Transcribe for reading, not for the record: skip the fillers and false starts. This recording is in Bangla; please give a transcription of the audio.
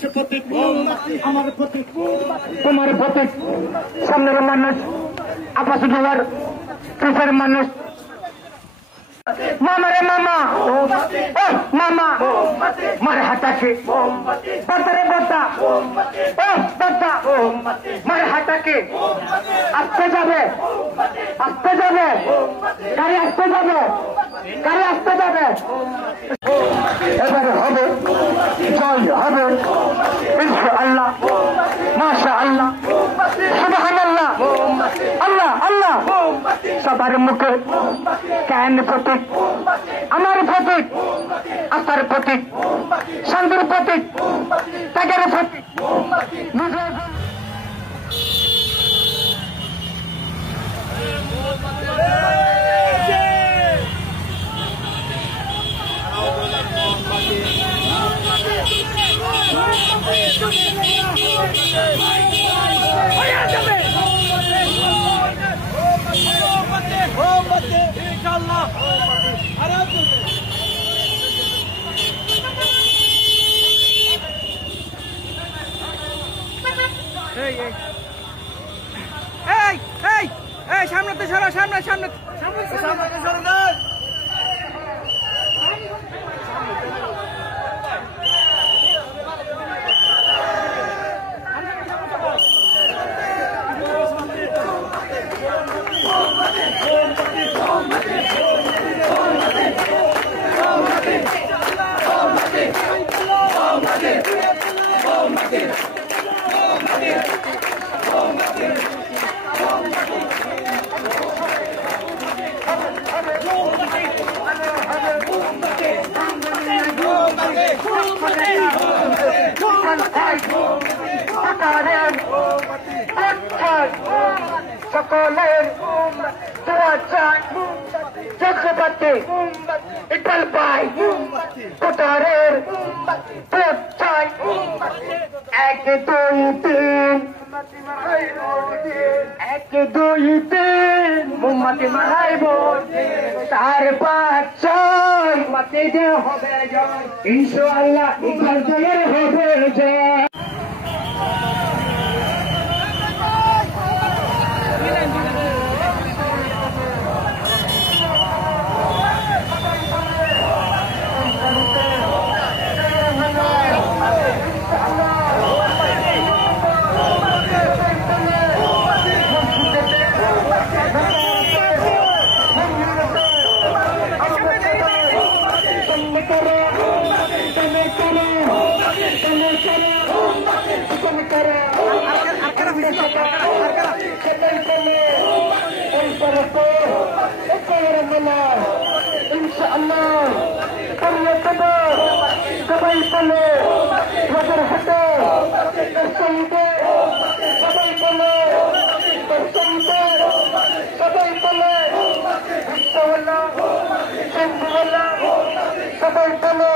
সে প্রতীক আমার প্রতীক তোমার প্রতীক সামনের মানুষ আপাস ডোয়ার পিছের মানুষ মামা রে মামা মামা মার হাতাকে বাতারে বাতা বাতা মার হাতাকে আসতে যাবে গাড়ি আসতে যাবে এবারে হবে জয় হবে ইনশাআল্লাহ মাশাআল্লাহ সুবহানাল্লাহ আল্লাহ আল্লাহ সবার মুখে কেন প্রতীক আমার প্রতীক আস্থার প্রতীক শান্তির প্রতীক ত্যাগের প্রতীক সামনে সরা সামনে সকলের দোয়া চাই জগবতে ইটাল পাই কোটারের ভোট চাই 1 2 3 1 2 3 মোমবাতি মারাইব 4 5 6 মাটি দে হবে জয় ইনশাআল্লাহ ইকবাল জয়ের হবে জয় इंशाअल्लाह सबाई पले नजर हटे सबाई पले सबाई पले सबाई पले